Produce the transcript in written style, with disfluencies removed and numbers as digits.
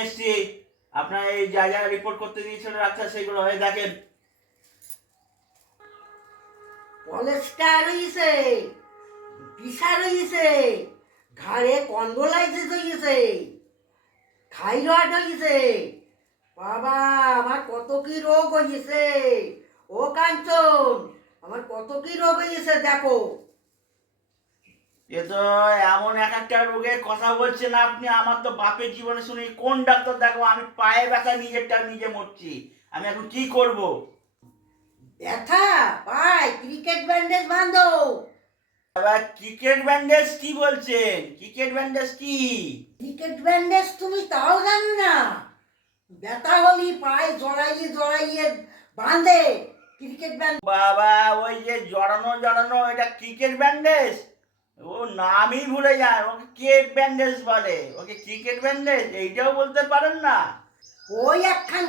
এসছি আপনার এই যা যা রিপোর্ট করতে দিয়েছিল আচ্ছা সেগুলো হয়ে দেখেন। কোলেস্টার হইছে, প্রেসার হইছে, ঘাড়ে কন্ডোলাইসিস হইছে, থাইরয়েড হইছে। বাবা আমার কত কি রোগ হইছে। ও কাঞ্চন, আমার কত কি রোগ হইছে দেখো। এ তো এমন এক একটা রোগের কথা বলছেন আপনি, আমার তো বাপের জীবনে শুনি কোন ডাক্তার দেখো, আমি পায়ে ব্যথা নিজেরটা নিজে মরছি, আমি এখন কি করব? ব্যথা পায়, ক্রিকেট ব্যান্ডেজ বাঁধো। এবার ক্রিকেট ব্যান্ডেজ কি বলছেন? ক্রিকেট ব্যান্ডেজ কি? ক্রিকেট ব্যান্ডেজ তুমি তাও জানো না? ব্যথা হলি পায়ে জড়াইয়ে জড়াইয়ে বাঁধে ক্রিকেট ব্যান্ডেজ। বাবা ওই যে জড়ানো জড়ানো এটা ক্রিকেট ব্যান্ডেজ? ও নামই ভুলে যায়, ওকে কে ব্যান্ডেজ বলে? ওকে ক্রিকেট ব্যান্ডেজ এইটাও বলতে পারেন না? ওই একখান